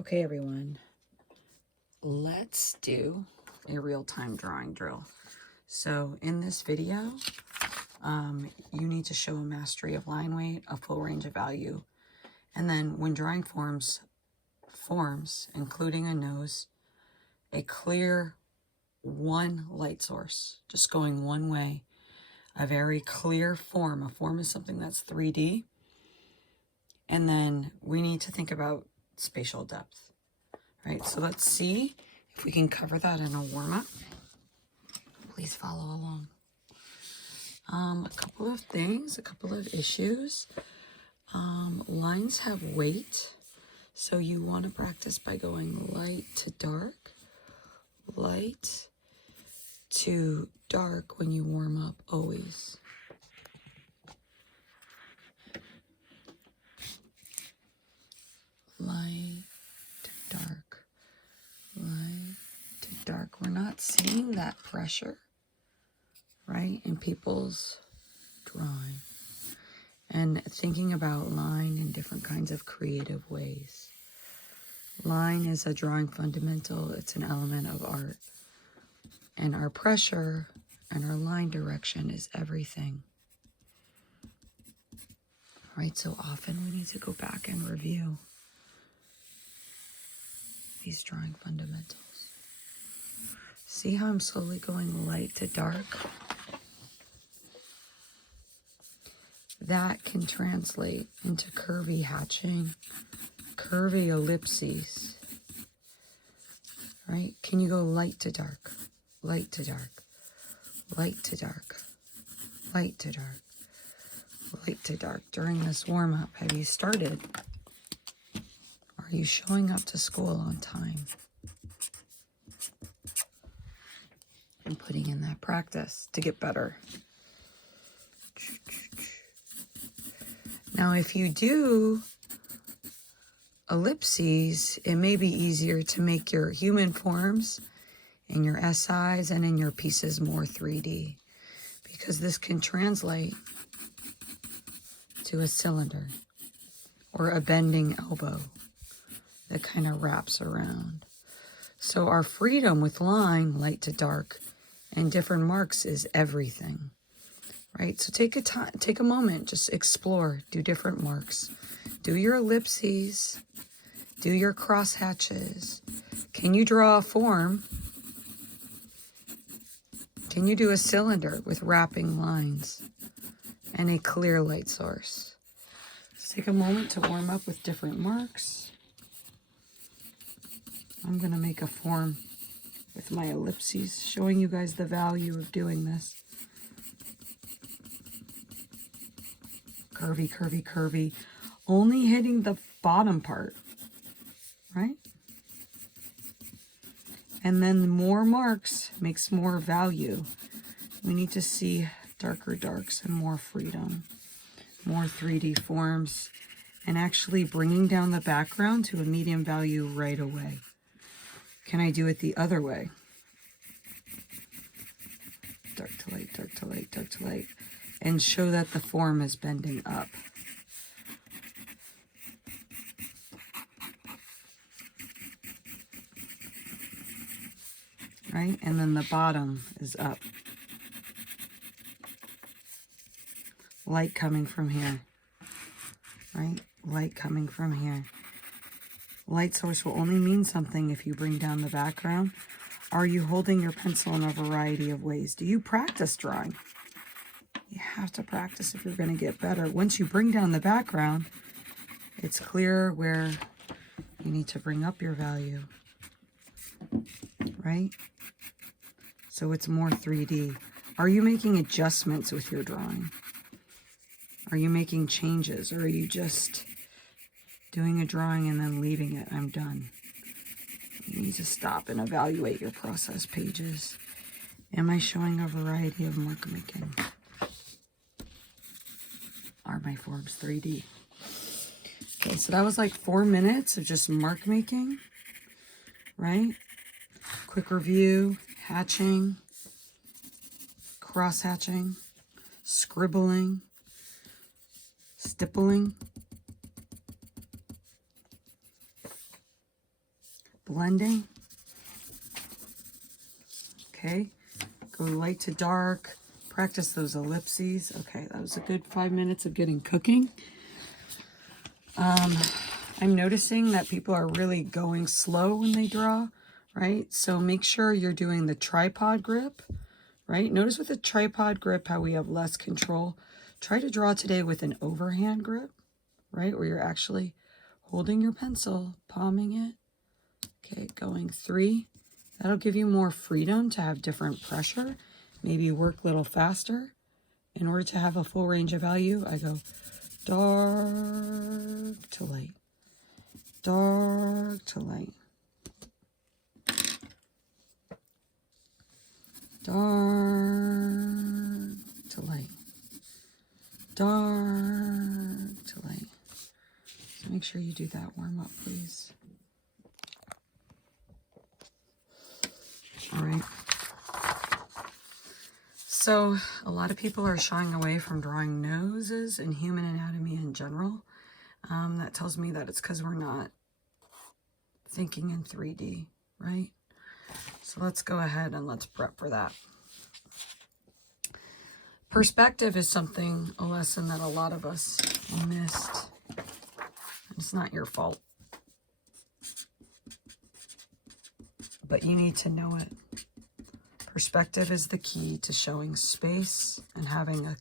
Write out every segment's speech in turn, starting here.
Okay, everyone, let's do a real-time drawing drill. So in this video, you need to show a mastery of line weight, a full range of value, and then when drawing forms, including a nose, a clear one light source, just going one way, a very clear form. A form is something that's 3D. And then we need to think about spatial depth, right? So let's see if we can cover that in a warm-up. Please follow along. A couple of things, a couple of issues. Lines have weight, so you want to practice by going light to dark, light to dark when you warm up, always. Light to dark, light to dark. We're not seeing that pressure, right, in people's drawing. And thinking about line in different kinds of creative ways. Line is a drawing fundamental. It's an element of art. And our pressure and our line direction is everything. Right? So often we need to go back and review these drawing fundamentals. See how I'm slowly going light to dark? That can translate into curvy hatching, curvy ellipses, right? Can you go light to dark, light to dark, light to dark, light to dark, light to dark during this warm-up? Have you started? Are you showing up to school on time? And putting in that practice to get better. Now, if you do ellipses, it may be easier to make your human forms in your SIs and in your pieces more 3D, because this can translate to a cylinder or a bending elbow that kind of wraps around. So our freedom with line, light to dark, and different marks is everything. Right, so take a moment, just explore, do different marks, do your ellipses, do your cross hatches. Can you draw a form? Can you do a cylinder with wrapping lines and a clear light source? Let's take a moment to warm up with different marks. I'm going to make a form with my ellipses, showing you guys the value of doing this. Curvy, curvy, curvy, only hitting the bottom part, right? And then more marks makes more value. We need to see darker darks and more freedom, more 3D forms, and actually bringing down the background to a medium value right away. Can I do it the other way? Dark to light, dark to light, dark to light. And show that the form is bending up. Right? And then the bottom is up. Light coming from here. Right? Light coming from here. Light source will only mean something if you bring down the background. Are you holding your pencil in a variety of ways? Do you practice drawing? You have to practice if you're going to get better. Once you bring down the background, it's clear where you need to bring up your value, right? So it's more 3D. Are you making adjustments with your drawing? Are you making changes, or are you just doing a drawing and then leaving it? I'm done. You need to stop and evaluate your process pages. Am I showing a variety of mark making? Are my forms 3D? Okay, so that was like 4 minutes of just mark making, right? Quick review, hatching, cross hatching, scribbling, stippling, blending. Okay, go light to dark, practice those ellipses. Okay, that was a good 5 minutes of getting cooking. I'm noticing that people are really going slow when they draw, right? So make sure you're doing the tripod grip, right? Notice with the tripod grip how we have less control. Try to draw today with an overhand grip, right? Where you're actually holding your pencil, palming it. Okay, going 3. That'll give you more freedom to have different pressure. Maybe work a little faster. In order to have a full range of value, I go dark to light, dark to light, dark to light, dark to light. So make sure you do that warm up, please. All right. So a lot of people are shying away from drawing noses in human anatomy in general. That tells me that it's because we're not thinking in 3D, right? So let's go ahead and let's prep for that. Perspective is a lesson that a lot of us missed. It's not your fault, but you need to know it. Perspective is the key to showing space and having a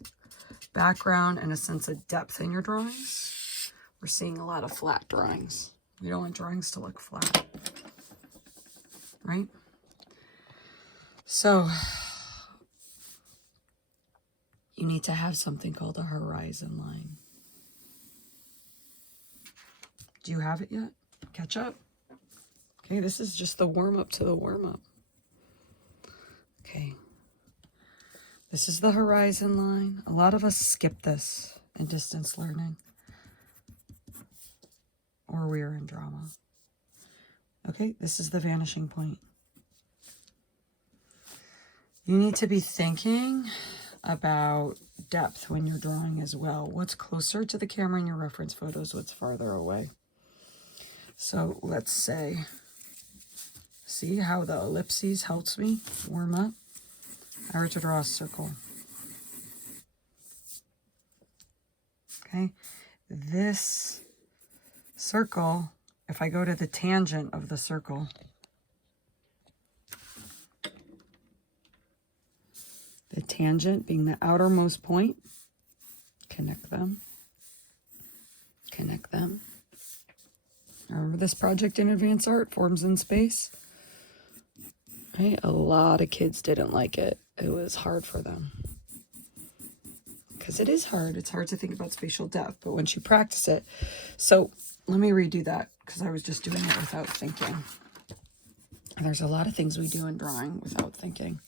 background and a sense of depth in your drawings. We're seeing a lot of flat drawings. We don't want drawings to look flat, right? So you need to have something called a horizon line. Do you have it yet? Catch up. Okay, this is just the warm-up to the warm-up. Okay, this is the horizon line. A lot of us skip this in distance learning, or we are in drama. Okay, this is the vanishing point. You need to be thinking about depth when you're drawing as well. What's closer to the camera in your reference photos, what's farther away. So let's say, see how the ellipses helps me warm up? I were to draw a circle. Okay, this circle, if I go to the tangent of the circle, the tangent being the outermost point, connect them, connect them. Remember this project in advanced art, forms in space? Right? A lot of kids didn't like it. It was hard for them. Because it is hard. It's hard to think about spatial depth, but once you practice it. So let me redo that because I was just doing it without thinking. And there's a lot of things we do in drawing without thinking.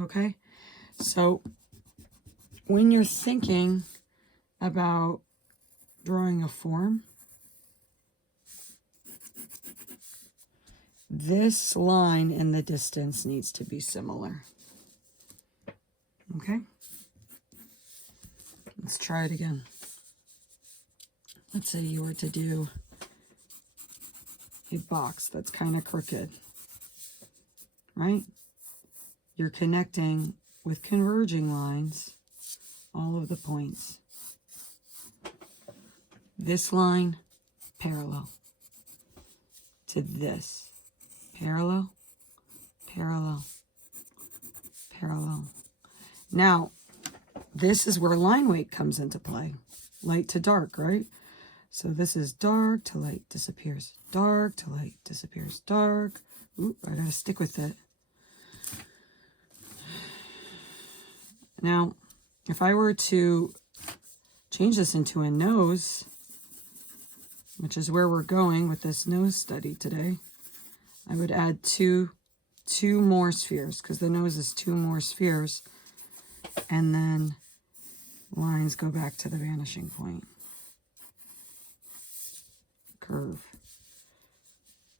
Okay, so when you're thinking about drawing a form, this line in the distance needs to be similar. Okay, let's try it again. Let's say you were to do a box that's kind of crooked, right? You're connecting with converging lines all of the points. This line parallel to this. Parallel, parallel, parallel. Now, this is where line weight comes into play. Light to dark, right? So this is dark to light, disappears. Dark to light, disappears. Dark. Ooh, I gotta stick with it. Now, if I were to change this into a nose, which is where we're going with this nose study today, I would add two more spheres, because the nose is 2 more spheres, and then lines go back to the vanishing point. Curve.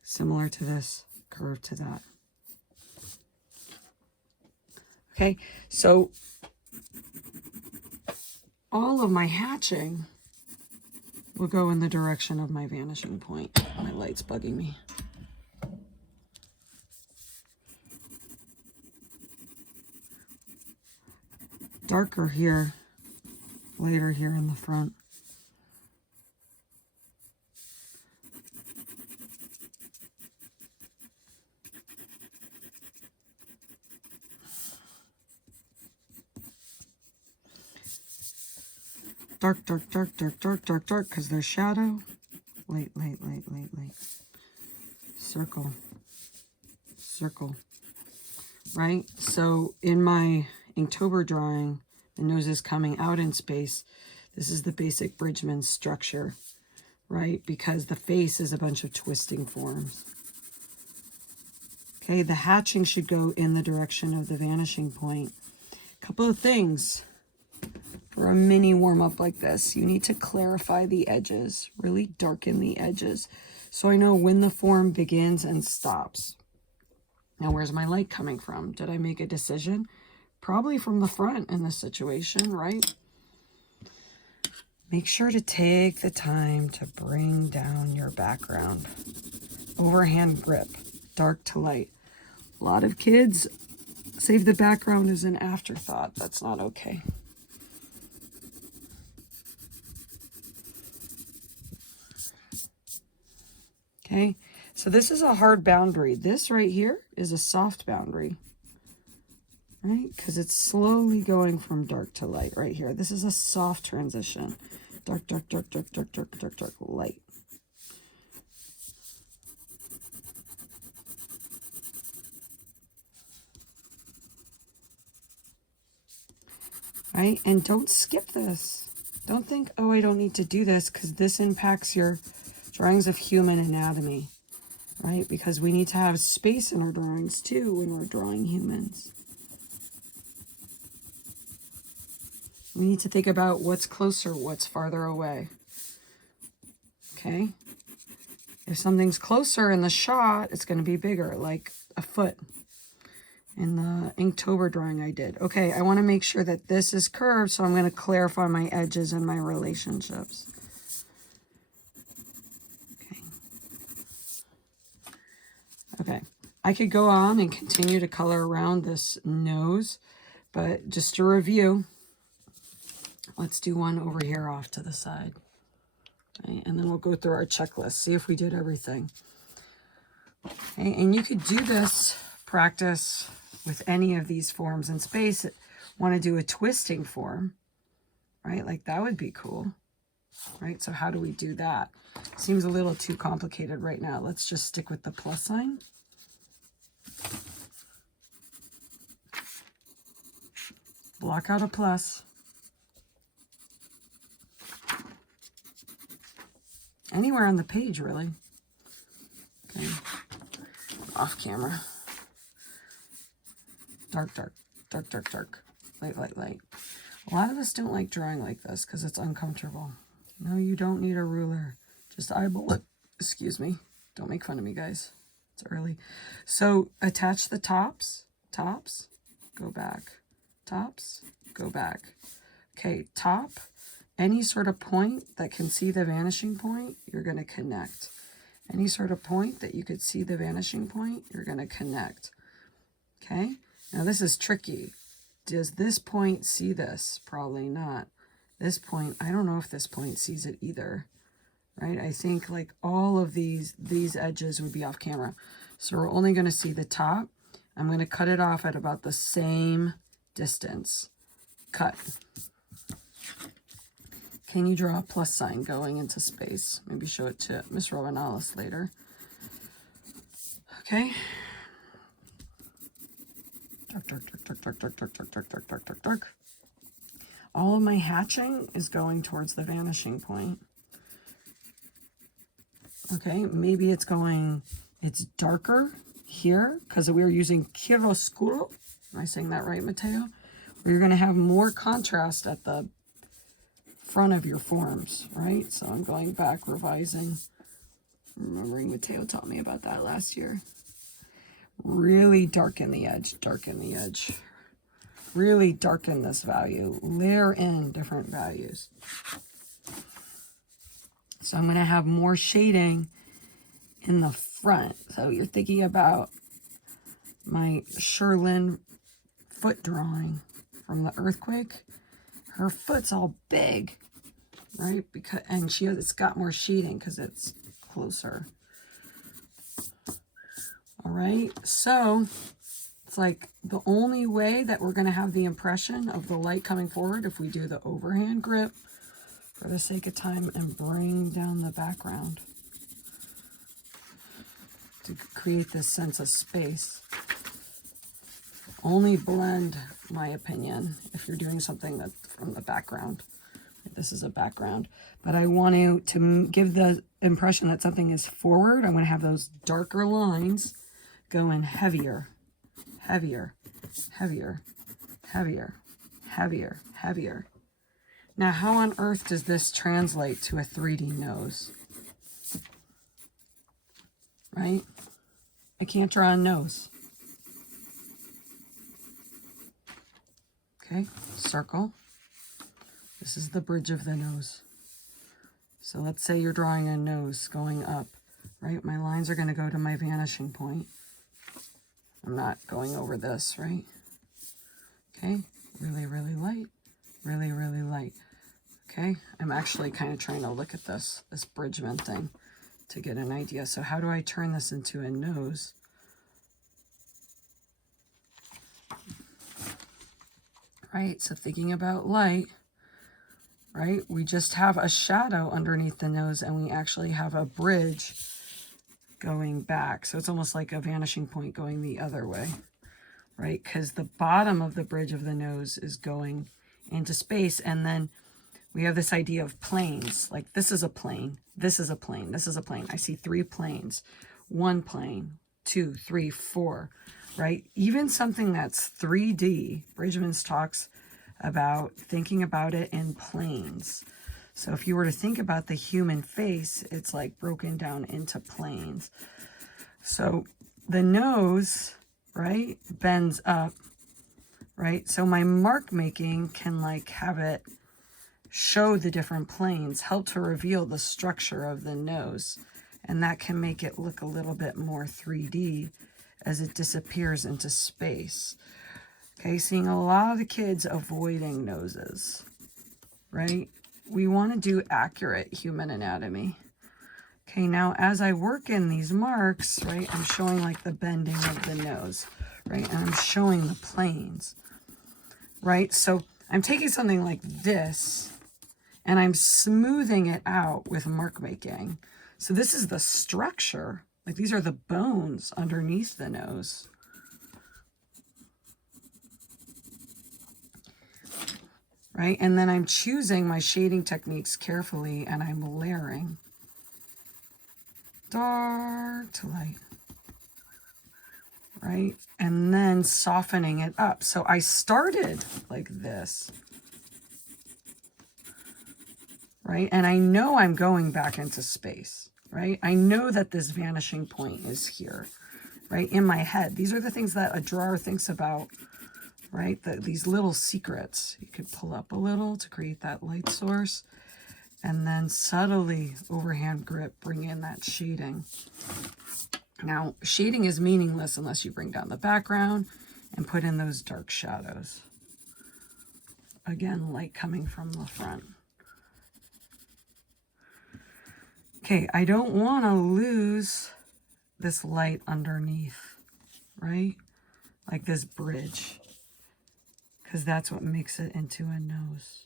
Similar to this, curve to that. Okay, so all of my hatching will go in the direction of my vanishing point. My light's bugging me. Darker here, lighter here in the front. Dark, dark, dark, dark, dark, dark, dark, because there's shadow. Light, light, light, light, light. Circle, circle, right? So in my Inktober drawing, the nose is coming out in space. This is the basic Bridgman structure, right? Because the face is a bunch of twisting forms. Okay, the hatching should go in the direction of the vanishing point. A couple of things. For a mini warm-up like this, you need to clarify the edges, really darken the edges, so I know when the form begins and stops. Now, where's my light coming from? Did I make a decision? Probably from the front in this situation, right? Make sure to take the time to bring down your background. Overhand grip, dark to light. A lot of kids save the background as an afterthought. That's not okay. Okay, so this is a hard boundary. This right here is a soft boundary, right? Because it's slowly going from dark to light right here. This is a soft transition. Dark, dark, dark, dark, dark, dark, dark, dark, light. Right, and don't skip this. Don't think, oh, I don't need to do this, because this impacts your drawings of human anatomy, right? Because we need to have space in our drawings too when we're drawing humans. We need to think about what's closer, what's farther away. Okay? If something's closer in the shot, it's going to be bigger, like a foot in the Inktober drawing I did. Okay, I want to make sure that this is curved, so I'm going to clarify my edges and my relationships. Okay, I could go on and continue to color around this nose, but just to review, let's do one over here off to the side. Okay, and then we'll go through our checklist, see if we did everything. Okay, and you could do this practice with any of these forms in space. Want to do a twisting form, right? Like that would be cool, right? So how do we do that? Seems a little too complicated right now. Let's just stick with the plus sign. Block out a plus. Anywhere on the page, really. Okay. Off camera. Dark, dark, dark, dark, dark. Light, light, light. A lot of us don't like drawing like this because it's uncomfortable. No, you don't need a ruler. Just eyeball it. Excuse me. Don't make fun of me, guys. It's early. So attach the tops. Tops. Go back. Tops. Go back. Okay, top. Any sort of point that can see the vanishing point, you're going to connect. Any sort of point that you could see the vanishing point, you're going to connect. Okay? Now this is tricky. Does this point see this? Probably not. This point, I don't know if this point sees it either. Right? I think like all of these edges would be off camera. So we're only going to see the top. I'm going to cut it off at about the same distance. Cut. Can you draw a plus sign going into space? Maybe show it to Miss Rowanales later. Okay. Dark, dark, dark, dark, dark, dark, dark, dark, dark, dark, dark, dark. All of my hatching is going towards the vanishing point. Okay, maybe it's darker here because we are using chiaroscuro. Am I saying that right, Matteo? Where you're going to have more contrast at the front of your forms, right? So I'm going back, revising, remembering Matteo taught me about that last year. Really darken the edge, darken the edge. really darken this value, layer in different values. So I'm going to have more shading in the front. So you're thinking about my Sherlyn foot drawing from the earthquake. Her foot's all big, right? And it's got more shading because it's closer. All right, so it's like the only way that we're going to have the impression of the light coming forward if we do the overhand grip for the sake of time and bring down the background to create this sense of space. Only blend, my opinion, if you're doing something that's from the background. This is a background, but I want to give the impression that something is forward. I want to have those darker lines going heavier, heavier, heavier, heavier, heavier, heavier. Now, how on earth does this translate to a 3D nose? Right? I can't draw a nose. Okay, circle. This is the bridge of the nose. So let's say you're drawing a nose going up, right? My lines are going to go to my vanishing point. I'm not going over this, right? Okay, really, really light, really, really light. Okay, I'm actually kind of trying to look at this bridgment thing to get an idea. So how do I turn this into a nose? Right, so thinking about light, right? We just have a shadow underneath the nose and we actually have a bridge going back. So it's almost like a vanishing point going the other way, right? Because the bottom of the bridge of the nose is going into space. And then we have this idea of planes. Like this is a plane, this is a plane, this is a plane. I see 3 planes, 1 plane, 2, 3, 4, right? Even something that's 3D, Bridgman's talks about thinking about it in planes. So if you were to think about the human face, it's like broken down into planes. So the nose, right, bends up, right? So my mark making can like have it show the different planes, help to reveal the structure of the nose. And that can make it look a little bit more 3D as it disappears into space. Okay, seeing a lot of the kids avoiding noses, right? We want to do accurate human anatomy. Okay, now as I work in these marks, right, I'm showing like the bending of the nose, right? And I'm showing the planes, right? So I'm taking something like this and I'm smoothing it out with mark making. So this is the structure. Like these are the bones underneath the nose. Right? And then I'm choosing my shading techniques carefully and I'm layering dark to light. Right? And then softening it up. So I started like this. Right? And I know I'm going back into space. Right? I know that this vanishing point is here. Right? In my head. These are the things that a drawer thinks about. Right? These little secrets. You could pull up a little to create that light source. And then subtly overhand grip, bring in that shading. Now, shading is meaningless unless you bring down the background and put in those dark shadows. Again, light coming from the front. Okay, I don't want to lose this light underneath, right? Like this bridge. Because that's what makes it into a nose,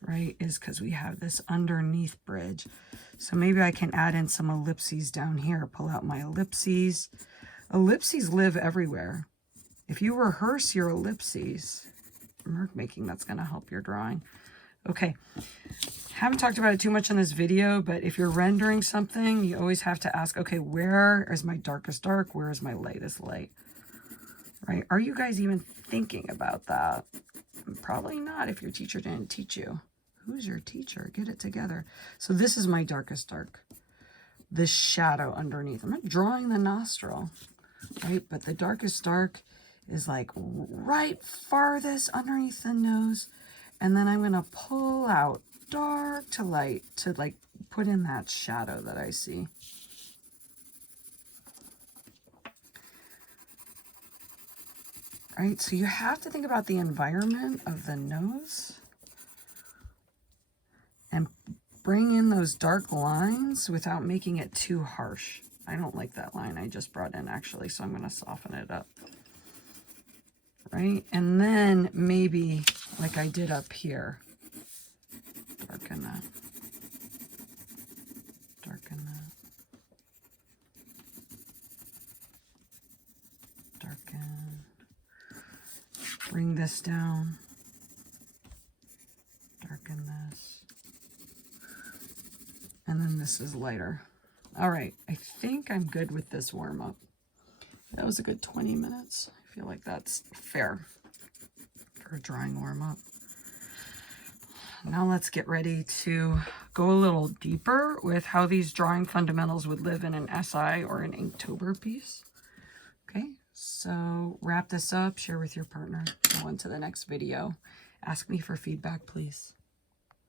right? Is because we have this underneath bridge. So maybe I can add in some ellipses down here. Pull out my ellipses. Ellipses live everywhere. If you rehearse your ellipses, mark making, that's going to help your drawing. Okay, haven't talked about it too much in this video, but if you're rendering something, you always have to ask, okay, where is my darkest dark? Where is my lightest light? Right? Are you guys even thinking about that? Probably not if your teacher didn't teach you. Who's your teacher? Get it together. So this is my darkest dark. This shadow underneath. I'm not drawing the nostril, right? But the darkest dark is like right farthest underneath the nose. And then I'm going to pull out dark to light to like put in that shadow that I see. Right, so you have to think about the environment of the nose and bring in those dark lines without making it too harsh. I don't like that line I just brought in actually, so I'm going to soften it up. Right, and then maybe like I did up here, darken that, darken that, darken, bring this down, darken this, and then this is lighter. All right, I think I'm good with this warm up. That was a good 20 minutes. I feel like that's fair for a drawing warm up. Now let's get ready to go a little deeper with how these drawing fundamentals would live in an SI or an Inktober piece. Okay, so wrap this up, share with your partner, go on to the next video. Ask me for feedback, please.